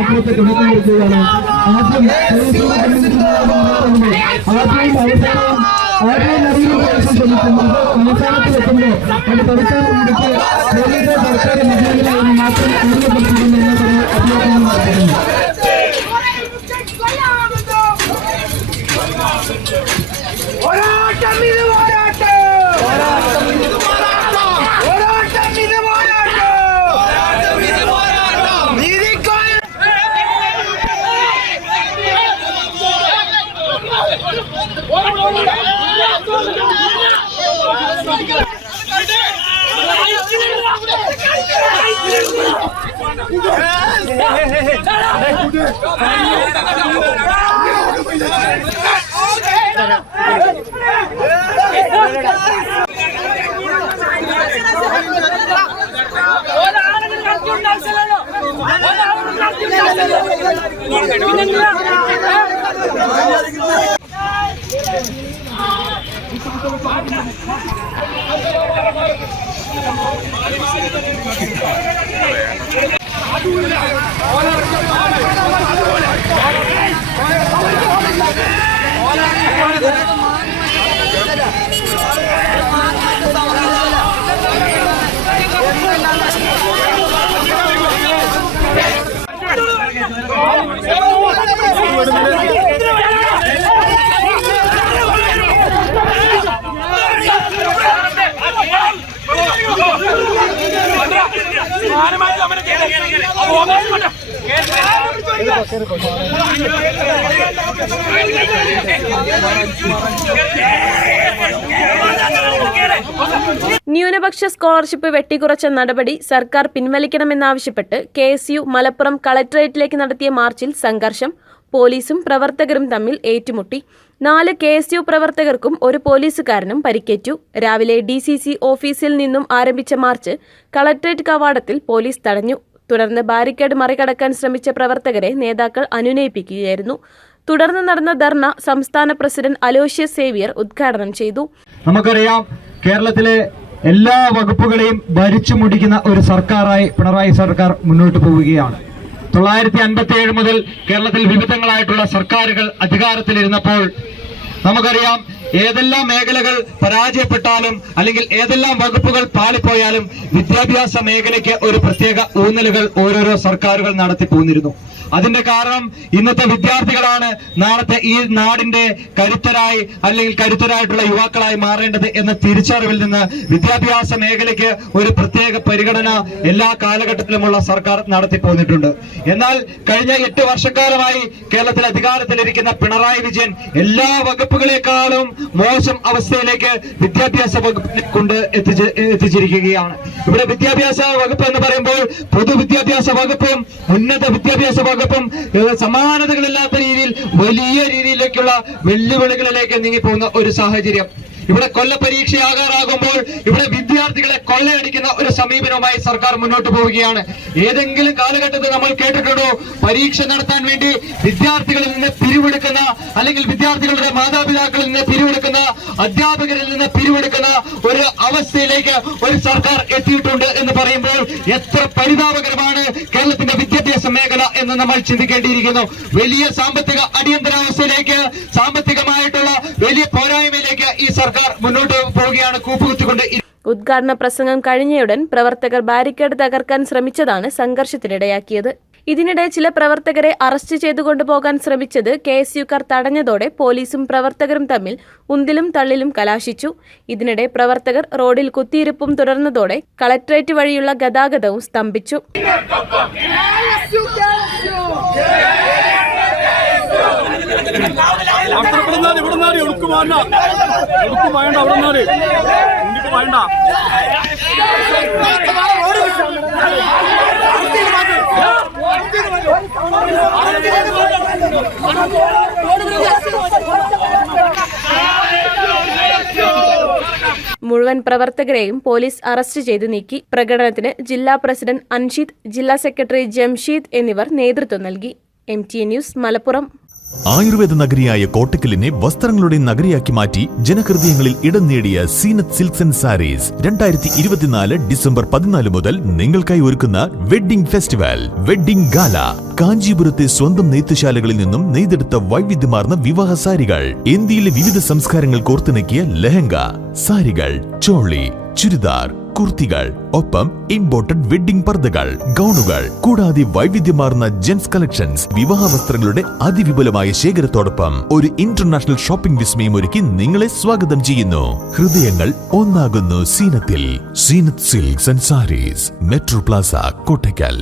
പ്രവർത്തനത്തെ തുടക്കം കുറിക്കുകയാണ്. ആദ്യം അവസാനത്തിലെത്തുമ്പോൾ അത് തടുക്കാൻ വേണ്ടിയിട്ട് പോലീസ് സർക്കാർ മേഖലകളിൽ മാറ്റം കൂടുതൽപ്പെടുത്തുമെന്ന് അദ്ദേഹം പറയുന്നു. ന്യൂനപക്ഷ സ്കോളർഷിപ്പ് വെട്ടിക്കുറച്ച നടപടി സർക്കാർ പിൻവലിക്കണമെന്നാവശ്യപ്പെട്ട് KSU മലപ്പുറം കളക്ടറേറ്റിലേക്ക് നടത്തിയ മാർച്ചിൽ സംഘർഷം. പോലീസും പ്രവർത്തകരും തമ്മിൽ ഏറ്റുമുട്ടി. 4 KSU പ്രവർത്തകർക്കും ഒരു പോലീസുകാരനും പരിക്കേറ്റു. രാവിലെ DCC ഓഫീസിൽ നിന്നും ആരംഭിച്ച മാർച്ച് കളക്ടറേറ്റ് കവാടത്തിൽ പോലീസ് തടഞ്ഞു. തുടർന്ന് ബാരിക്കേഡ് മറികടക്കാൻ ശ്രമിച്ച പ്രവർത്തകരെ നേതാക്കൾ അനുനയിപ്പിക്കുകയായിരുന്നു. തുടർന്ന് നടന്ന ധർണ സംസ്ഥാന പ്രസിഡന്റ് അലോഷ്യസ് സേവ്യർ ഉദ്ഘാടനം ചെയ്തു. നമുക്കറിയാം, കേരളത്തിലെ എല്ലാ വകുപ്പുകളെയും ഭരിച്ചു മുടിക്കുന്ന ഒരു സർക്കാരായി പിണറായി സർക്കാർ മുന്നോട്ട് പോവുകയാണ്. 1957 മുതൽ കേരളത്തിൽ വിവിധങ്ങളായിട്ടുള്ള സർക്കാരുകൾ അധികാരത്തിലിരുന്നപ്പോൾ നമുക്കറിയാം, ഏതെല്ലാം മേഖലകൾ പരാജയപ്പെട്ടാലും അല്ലെങ്കിൽ ഏതെല്ലാം വകുപ്പുകൾ പാളിപ്പോയാലും വിദ്യാഭ്യാസ മേഖലയ്ക്ക് ഒരു പ്രത്യേക ഊന്നലുകൾ ഓരോരോ സർക്കാരുകൾ നടത്തി പോന്നിരുന്നു. അതിന്റെ കാരണം ഇന്നത്തെ വിദ്യാർത്ഥികളാണ് നാളത്തെ ഈ നാടിന്റെ കരുത്തരായി അല്ലെങ്കിൽ കരുത്തരായിട്ടുള്ള യുവാക്കളായി മാറേണ്ടത് എന്ന തിരിച്ചറിവിൽ നിന്ന് വിദ്യാഭ്യാസ മേഖലയ്ക്ക് ഒരു പ്രത്യേക പരിഗണന എല്ലാ കാലഘട്ടത്തിലുമുള്ള സർക്കാർ നടത്തി പോന്നിട്ടുണ്ട്. എന്നാൽ കഴിഞ്ഞ 8 വർഷക്കാലമായി കേരളത്തിൽ അധികാരത്തിലിരിക്കുന്ന പിണറായി വിജയൻ എല്ലാ വകുപ്പുകളെക്കാളും മോശം അവസ്ഥയിലേക്ക് വിദ്യാഭ്യാസ വകുപ്പിനെ കൊണ്ട് എത്തിച്ചിരിക്കുകയാണ്. ഇവിടെ വിദ്യാഭ്യാസ വകുപ്പ് എന്ന് പറയുമ്പോൾ പൊതുവിദ്യാഭ്യാസ വകുപ്പും ഉന്നത വിദ്യാഭ്യാസ വകുപ്പും സമാനതകളില്ലാത്ത രീതിയിൽ വലിയ രീതിയിലേക്കുള്ള വെല്ലുവിളികളിലേക്ക് നീങ്ങിപ്പോകുന്ന ഒരു സാഹചര്യം. ഇവിടെ കൊല്ലപരീക്ഷയാകാറാകുമ്പോൾ ഇവിടെ വിദ്യാർത്ഥികളെ കൊള്ളയടിക്കുന്ന ഒരു സമീപനവുമായി സർക്കാർ മുന്നോട്ട് പോവുകയാണ്. ഏതെങ്കിലും കാലഘട്ടത്തിൽ നമ്മൾ കേട്ടിട്ടുണ്ടോ പരീക്ഷ നടത്താൻ വേണ്ടി വിദ്യാർത്ഥികളിൽ നിന്ന് പിരിവെടുക്കുന്ന അല്ലെങ്കിൽ വിദ്യാർത്ഥികളുടെ മാതാപിതാക്കളിൽ നിന്ന് പിരിവെടുക്കുന്ന അധ്യാപകരിൽ നിന്ന് പിരിവെടുക്കുന്ന ഒരു അവസ്ഥയിലേക്ക് ഒരു സർക്കാർ എത്തിയിട്ടുണ്ട് എന്ന് പറയുമ്പോൾ എത്ര പരിതാപകരമാണ് കേരളത്തിന്റെ വിദ്യാഭ്യാസ മേഖല എന്ന് നമ്മൾ ചിന്തിക്കേണ്ടിയിരിക്കുന്നു. വലിയ സാമ്പത്തിക അടിയന്തരാവസ്ഥയിലേക്ക്, സാമ്പത്തികമായിട്ടുള്ള വലിയ പോരായ്മയിലേക്ക് ഈ സർക്കാർ മുന്നോട്ട് പോവുകയാണ് കൂപ്പുകുത്തിക്കൊണ്ട്. ഉദ്ഘാടന പ്രസംഗം കഴിഞ്ഞയുടൻ പ്രവർത്തകർ ബാരിക്കേഡ് തകർക്കാൻ ശ്രമിച്ചതാണ് സംഘർഷത്തിനിടയാക്കിയത്. ഇതിനിടെ ചില പ്രവർത്തകരെ അറസ്റ്റ് ചെയ്തുകൊണ്ടുപോകാൻ ശ്രമിച്ചത് KSUക്കാർ തടഞ്ഞതോടെ പോലീസും പ്രവർത്തകരും തമ്മിൽ ഉന്തിലും തള്ളിലും കലാശിച്ചു. ഇതിനിടെ പ്രവർത്തകർ റോഡിൽ കുത്തിയിരിപ്പും തുടർന്നതോടെ കളക്ടറേറ്റ് വഴിയുള്ള ഗതാഗതവും സ്തംഭിച്ചു. മുഴുവൻ പ്രവർത്തകരെയും പോലീസ് അറസ്റ്റ് ചെയ്ത് നീക്കി. പ്രകടനത്തിന് ജില്ലാ പ്രസിഡന്റ് അൻഷിദ്, ജില്ലാ സെക്രട്ടറി ജംഷീദ് എന്നിവർ നേതൃത്വം നൽകി. MTA news, Malappuram. ആയുർവേദ നഗരിയായ കോട്ടക്കലിനെ വസ്ത്രങ്ങളുടെ നഗരിയാക്കി മാറ്റി ജനഹൃദയങ്ങളിൽ ഇടം നേടിയ Zeenath silks and sarees 2024 December 14 മുതൽ നിങ്ങൾക്കായി ഒരുക്കുന്ന വെഡ്ഡിംഗ് ഫെസ്റ്റിവൽ വെഡ്ഡിംഗ് ഗാല. കാഞ്ചീപുരത്തെ സ്വന്തം നെയ്ത്തുശാലകളിൽ നിന്നും നെയ്തെടുത്ത വൈവിധ്യമാർന്ന വിവാഹ സാരികൾ, ഇന്ത്യയിലെ വിവിധ സംസ്കാരങ്ങൾ കോർത്തിണക്കിയ ലഹങ്ക, സാരികൾ, ചോളി, ചുരിദാർ, കുർത്തികൾ, ഒപ്പം ഇമ്പോർട്ടഡ് വെഡ്ഡിംഗ് പർദ്ദകൾ, ഗൗണുകൾ, കൂടാതെ വൈവിധ്യമാർന്ന ജെൻസ് കളക്ഷൻസ്, വിവാഹ വസ്ത്രങ്ങളുടെ അതിവിപുലമായ ശേഖരത്തോടൊപ്പം ഒരു ഇന്റർനാഷണൽ ഷോപ്പിംഗ് വിസ്മയം ഒരുക്കി നിങ്ങളെ സ്വാഗതം ചെയ്യുന്നു. ഹൃദയങ്ങൾ ഒന്നാകുന്നു സീനത്തിൽ. Zeenath silks and sarees, metro plaza, Kottakkal.